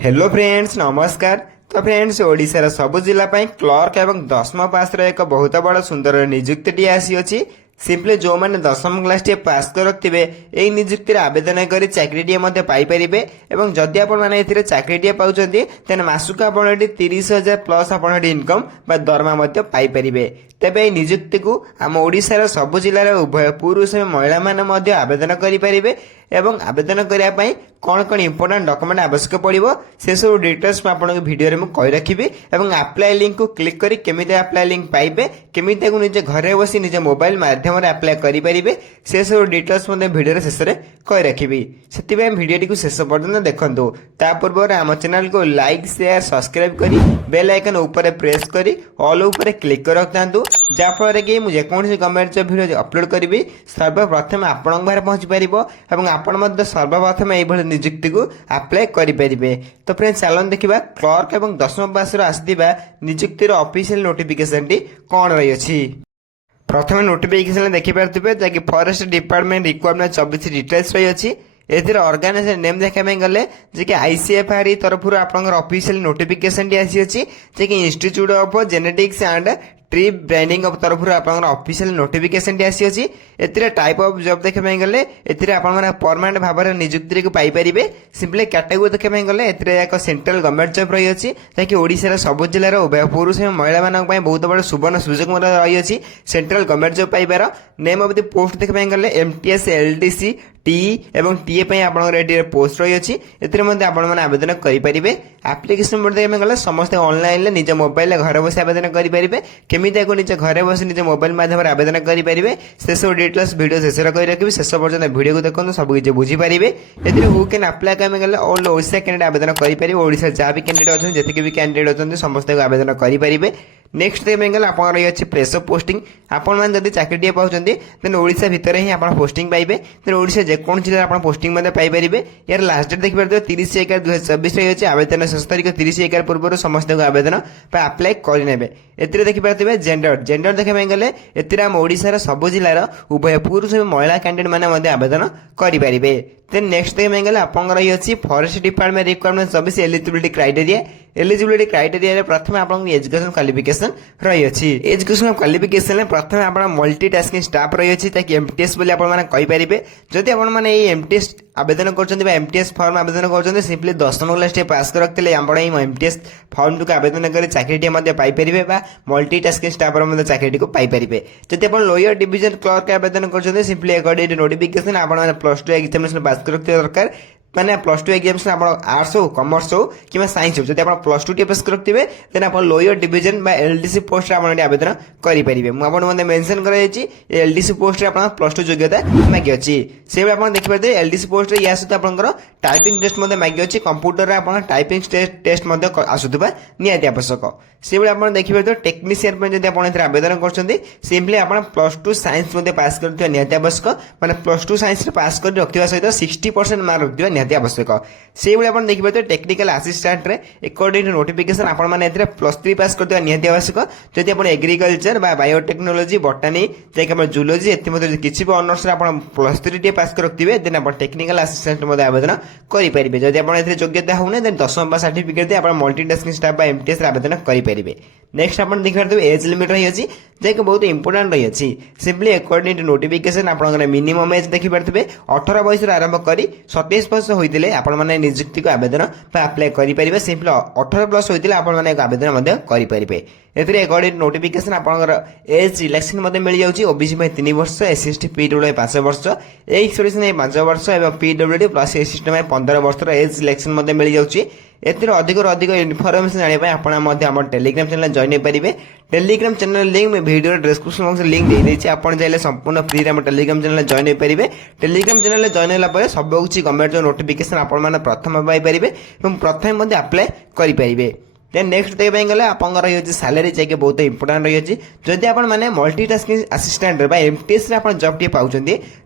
Hello friends नमस्कार। तो friends ओडिशार सबु जिला क्लर्क एवं दशम पास एक बहुत बड़ सुंदर निजुक्ति आसी अछि। सिंपली जो मैंने दशम क्लास टी पास कर रखिए यही निजुक्ति आवेदन कर चाकरी पाइपर एवं जदि आपने चाकरी पाँच मासक आप 30,000 प्लस आप इनकम दरमा पाइपर। तेबे यह निजुक्ति को आम ओडिशार सबु जिलार उभय पुरुष और महिला माने आवेदन करें एवं आवेदन करने कौन कौन इंपोर्टाट डॉक्यूमेंट आवश्यक पड़ो से सब डिटेल्स आपको वीडियो में कही रखी और अप्लाई लिंक को क्लिक कर केमी अप्लाई लिंक पाइबे केमी निजे घरे बसी निजे मोबाइल माध्यम अप्लाई करेंगे से सब डिटेल्स वीडियो शेष में कही रखी से वीडियो शेष पर्यटन देखूँ। ता पूर्व आम चैनल को लाइक शेयर सब्सक्राइब कर बेल आइकन ऊपर प्रेस कर ऑल ऊपर क्लिक कर रखता जहाँफल कि मुझे गवर्नमेंट जॉब वीडियो अपलोड करी सर्वप्रथम आपण पाखे पहुंची पार आपण सर्वप्रथम यही निजुक्ति को अप्लाई करेंगे। तो फ्रेंड्स चलन देखा क्लर्क एवं दशम पास आसवा निजुक्तिर ऑफिशियल नोटिफिकेशन टी कौन रही। प्रथम नोटिफिकेशन देखिपे जैकि फॉरेस्ट डिपार्टमेंट रिक्वायरमेंट 24 डिटेल्स रही अछि। एथिर ऑर्गेनाइजेशन नेम देखा गले जे आईसीएफआर तरफ आपंकर ऑफिशियल नोटिफिकेशन टी आसी अछि जे institute of genetics and tree breeding तरफ ऑफिशियल नोटिफिकेशन टी आसी अछि। एथिरे टाइप ऑफ जॉब देखा गले एथिरे आपण माने परमानेंट भाव में निजुक्ति को पाई परिबे। सिंपली कैटेगरी देखा गले एथिरे एक सेंट्रल गवर्नमेंट जॉब रही अछि जाकि ओडिसा सब जिलार उभय पुरुष और महिला मानक बहुत बड़ सुवर्ण सुजोग रही अछि सेंट्रल गवर्नमेंट जॉब पाइबार। नेम ऑफ द पोस्ट देखा गले एमटीएस एलडीसी टी एवं टीए पे आपंकर पोस्ट रही अछि। एथिरे मध्ये आपण माने आवेदन करि परिबे। एप्लिकेशन बोर्ड देखा गले समस्त ऑनलाइन ले निज मोबाइल घर बस आवेदन करि परिबे केमी निजे घरे बस निजे मोबाइल माध्यम आवेदन करेंगे से सब डिटेल्स वीडियो शेष कही रखी शेष पर्यटन वीडियो को देखो सब किसी बुझीपारे। ए हु कैन अप्लाई करेंगे ऑल ओडिशा कैंडिडेट आवेदन करेंगे ओडिशा जहाँ भी कैंडिडेट अच्छे जितने भी कैंडिडेट अच्छे समस्त आवेदन करेंगे। नेक्स्ट देखा आप रही है प्रेस ऑफ पोस्टिंग आपड़ी चाकरी पाँच देन ओडिशा भितर ही आप पोस्टिंग पाइबे देन ओडिशा जेकोन जिले आप पोस्टिंग पाइपर। यार लास्ट डेट देखिए 30/11/2024 रही है आवेदन शेष तारीख 30/11 पूर्व समस्त आवेदन अप्लाई करे। एथिरे देखिपे जेंडर देखा गले एम ओडिशार सब जिलार उभय पुरुष और महिला कैंडिडेट मैंने आवेदन करेंगे। देन नेक्स्ट देखा गले आप रही है forest department requirement service eligibility criteria प्रथम आप एजुकेशन क्वालिफिकेशन रही है। एजुकेशन क्वालिफिकेशन प्रथम आप मल्टीटास्किंग स्टाफ रही है ताकि एमटीएस बोली आपरे जदि आपने एमटीएस आवेदन कर एमटीएस फॉर्म आवेदन कर सिंपली दशम क्लास पास कर रखते आप एमटीएस फॉर्म को आवेदन कर चाकरी पाइपर मल्टीटास्किंग स्टाफ चाकरी को पाइपर। जब आप लोअर डिविजन क्लर्क आवेदन कर सिंपली अकॉर्डिंग नोटिफिकेशन आप +2 एग्जामिनेशन पास कर दरकार मैंने +2 एग्जामिनेशन आप आर्ट्स हो कमर्स हो कि साइंस हो जब आप +2 पास करते देन आप लोअर डिविजन एलडीसी पोस्ट आप आवेदन करेंगे। मुझे मेंशन कर एलडीसी पोस्ट आप +2 योग्यता मागी अच्छी से आप देखिए एलडीसी पोस्ट या सहित आप टाइपिंग टेस्ट मागी अच्छी कंप्यूटर आप टाइपिंग टेस्ट आसुवा निहाती आवश्यक से आप देखिए तो टेक्नीशियन जब आप आवेदन कर सिंपली आप +2 साइंस पास कर निहाती आवश्यक मैंने +2 साइंस पास कर रखा सहित 60% मार्क रखा निहाती आवश्यक से आप देखिए तो technical assistant according to notification आपने +3 पास कर निहाती आवश्यक जदि आप एग्रीकल्चर बायोटेक्नोलोजी बटानी जैसे जूलोजी एमती किसी भी ऑनर्स +3 पास कर रखिए देन आप टेक्निकल असिस्टेंट आवेदन करेंगे। जदि आप योग्यता होने देन दशम पास सर्टिफिकेट आप मल्टीटास्किंग स्टाफ एमटीएस आवेदन करेंगे। नेक्स्ट आप देखिए एज लिमिट रही है जैसे बहुत इंपोर्टाट रही है सिंपली अकॉर्डिंग टू नोटिफिकेशन आप मिनिमम एज देखिपे 18 बयस आरंभ कर 27 वर्ष होते आपने निजुक्ति को आवेदन अप्लाई करेंगे। सिंपली 18+ होते आपने आवेदन करेंगे। एथिरे अकॉर्डिंग नोटिफिकेशन आपंकर एज रिलैक्सेशन मिल जाऊँगी ओबीसी 3 वर्ष एससी पीडब्ल्यू 5 वर्ष एक्सपीरियंस 5 वर्ष और पीडब्ल्यू प्लस एससी 15 वर्ष एज रिलैक्सेशन मिल जाऊँगी। एथिरे अधिक इनफॉरमेशन जानापी आप टेलीग्राम चैनल जॉइन करेंगे। टेलीग्राम चैनल लिंक मैं वीडियो डिस्क्रिप्शन बॉक्स लिंक दे देछि आपण चाहे संपूर्ण फ्री रे टेलीग्राम चैनल जॉइन करेंगे। टेलीग्राम चैनल जॉइन होला सब कुछ गवर्नमेंट जो नोटिफिकेशन आपण प्रथम पाइपर और प्रथम अप्लाई करेंगे। देन नेक्स्ट देखा गले आप रही है सैलरी चाहिए बहुत इंपोर्टाट रही है जदि आप multitasking assistant MTS job T पाँच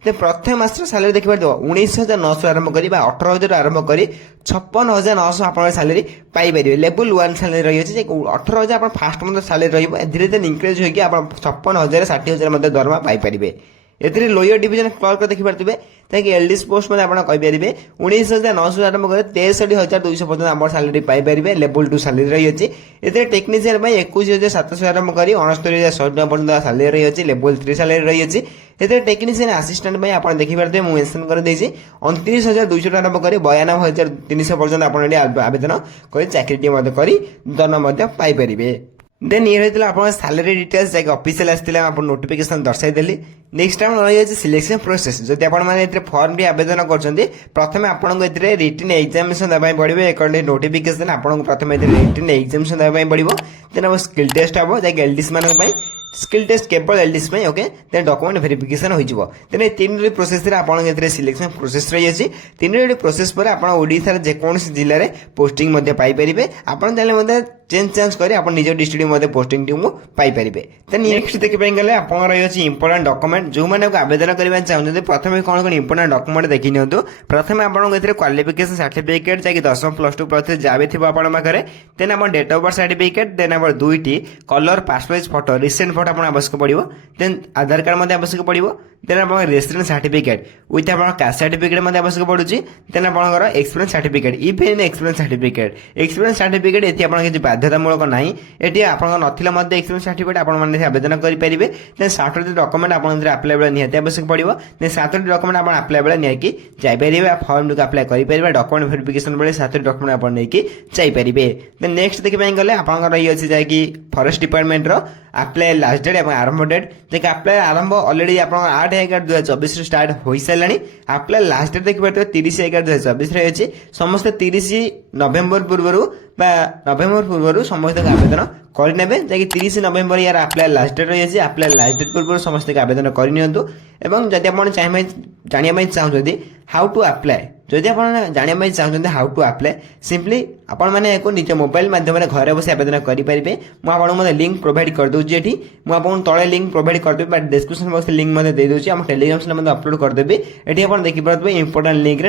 तो प्रथम मास सैलरी देखिए 19,900 आरंभ कर 18,000 आरंभ कर 56,900 आप सैलरी पाइपर। लेवल 1 सैलरी रही है 18,000 आप फास्ट मंथ सैलरी रही धीरे धीरे इंक्रीज होगी आप 56,000 60,000 दरमा पाइपर। एथिरे लोयर डिवीजन क्लर्क देखिपारे ताकि एलडीएस पोस्ट में आप कहींपारे 19,900 आरंभ कर 63,200 पर्यटन आप सालेरी पाइपर लेवल 2 सालेरी रही है। एथिरे टेक्नीशियन 21,700 आरंभ कर 69,100 पर्यटन सालेरी रही है लेवल 3 सालेरी रही है। एथिरे टेक्नीशियन आसिस्टेंट आप देखिपारे मेंशन कर 29,200 आरंभ कर 92,300 पर्यटन आप आवेदन कर चाकरी कर दरमा पाइपर। देन ये रही आप सालेरी डिटेल्स जैसे ऑफिशियल आसते आप नोटिफिकेशन दर्शाई देली। नेक्स्ट टाइम रही है सिलेक्शन प्रोसेस जब आप फॉर्म टी आवेदन कर प्रथम आपको रिटन एग्जामिनेशन देवाई पड़ो अकॉर्डिंग नोटिफिकेशन आपको प्रथम रिटन एग्जामिनेशन देवाई पड़ो। देन अब स्किल टेस्ट हम जैसे एलडीएस मान स्किल टेस्ट केवल LDS okay. Then document verification हो देन तीन प्रोसेस आपको सिलेक्शन प्रोसेस रही है। तीन प्रोसेस पर आप ओडिशार जेकोसी जिले में पोस्टिंग पाइपर आप चाहिए चेंज कर आप निज डिस्ट्रिक्ट पोस्टिंग पाइपर। देन नेक्स्ट देखिए गले आप रही इंपोर्टाट डॉक्यूमेंट जो मैंने आवेदन करने चाहते प्रथम कौन कौन इंपोर्टाट डॉक्यूमेंट देखी नि प्रथम आपको क्वालिफिकेशन सर्टिफिकेट जैसे 10+2 जहाँ भी थी आपे देन आप date of birth certificate then आप 2टी colour passport photo recent photo आप आवश्यक पड़ो। देन आधार कार्ड आवश्यक पड़ो। देन आप रेसिडेंस सर्टिफिकेट विथ आप कास्ट सर्टिफिकेट आवश्यक पड़ुची। देन आप experience certificate even experience certificate ये आप किसी बाध्यतामूलक ना ये आप ना एक्सपीरियंस सर्टिफिकेट आप आवेदन करेंगे। देन 7टी डॉक्यूमेंट आप अप्लाई बेले निहाती आवश्यक पड़ो। देन 7टी डॉक्यूमेंट आप अप्लाई बेले नहीं जापर फॉर्म को अप्लाई करेंगे डॉक्यूमेंट वेरिफिकेशन बेले 7टी डॉक्यूमेंट आप नहीं जापर। देन नेक्स्ट देखिए गले आप रही है जैकि forest department apply last date और आरंभ डेट जैसे अप्लाई आरंभ अलरेडी आप 8/11/2024 स्टार्ट हो सारे अप्लाई लास्ट डेट देखिए 30/11/2024 रही है। समस्त 30 नवेम्बर पूर्व समस्त आवेदन करने जैसे 30 नवेम्बर यार अप्लाई लास्ट डेट रही है। अप्लाई लास्ट डेट पूर्व समस्त आवेदन करनी जदि आप जानवाई चाहते हाउ टू अप्लाई जदि आप जानवाई चाहते हाउ टू अप्लाई सिंपली आपने निज मोबाइल मध्यम घर बस आवेदन करेंगे। मुझे लिंक प्रोवाइड करदे ये मुझे तले लिंक प्रोवाइड करदेवी डिस्क्रिप्शन बॉक्स लिंक देदेवि आम टेलीग्राम चैनल अपलोड करदेवी। ये आप देखिपे important link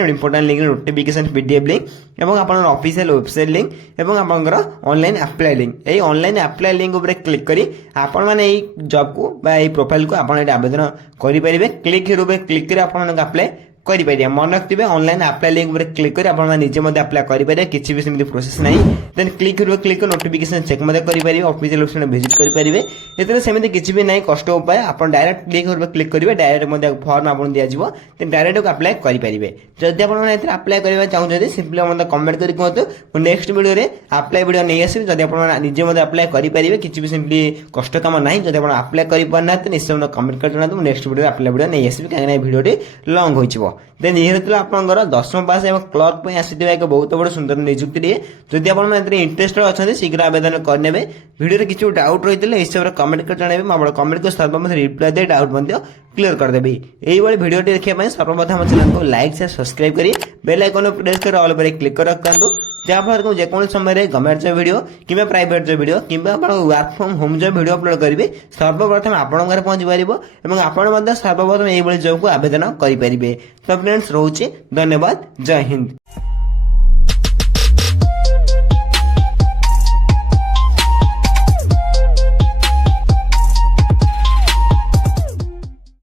notification PDF link और आप ऑफिशियल वेबसाइट लिंक और आपंकर ऑनलाइन अप्लाई लिंक यही ऑनलाइन अप्लाई लिंक उपर क्लिक करी आपण मैंने जॉब को प्रोफाइल को आप आवेदन करेंगे। क्लिक कर आप अप्लाई करेंगे। मन रखिए ऑनलाइन अप्लाई लिंक पर क्लिक कर निजे अप्लाई करेंगे किसी भी सेमती प्रोसेस ना। देन क्लिक नोटिफिकेशन चेक करेंगे ऑफिशियल वेबसाइट विजिट करेंगे। ये सेमती किसी भी ना कष्ट उपाय आप डायरेक्ट क्लिक करेंगे डायरेक्ट फॉर्म आपको दिज्व देन डायरेक्ट अप्लाई करेंगे। जब आप अप्लाई करना चाहते सिंपली मतलब कमेंट कर कहतु नेक्स्ट वीडियो में अप्लाई वीडियो नहीं आसबि जब आप निजे अप्लाई करेंगे किसी भी सेमती कष्ट कम ना जब आप अप्लाई करना निश्चय कमेंट कर जनातु नेक्स्ट वीडियो अप्लाई वीडियो नहीं आसबि कहीं वीडियो लॉन्ग हो। देन ये आपंकर 10th पास और क्लर्क पर आसी एक बहुत बड़ सुंदर निजुक्ति जदि आप इंटरेस्टेड अच्छा शीघ्र आवेदन करने वीडियो किसी डाउट रही है हिसाब से कमेंट कर जनइबे मुझे कमेंट को सर्वप्रथम रिप्लाई दे डाउट क्लियर करदेवी। यही वीडियो देखा सर्वप्रथम हम चैनल को लाइक से सब्सक्राइब करी बेल आइकन प्रेस कर ऑल पर क्लिक कर रखता जहाँफल जेको समय गवर्नमेंट जॉब वीडियो कि प्राइवेट जॉब वीडियो कि work from home job video upload करेंगे सर्वप्रथम आपण घर पहुंची पार और आप सर्वप्रथम यही जॉब को आवेदन करेंगे। तो फ्रेंड्स रोचे धन्यवाद। जय हिंद।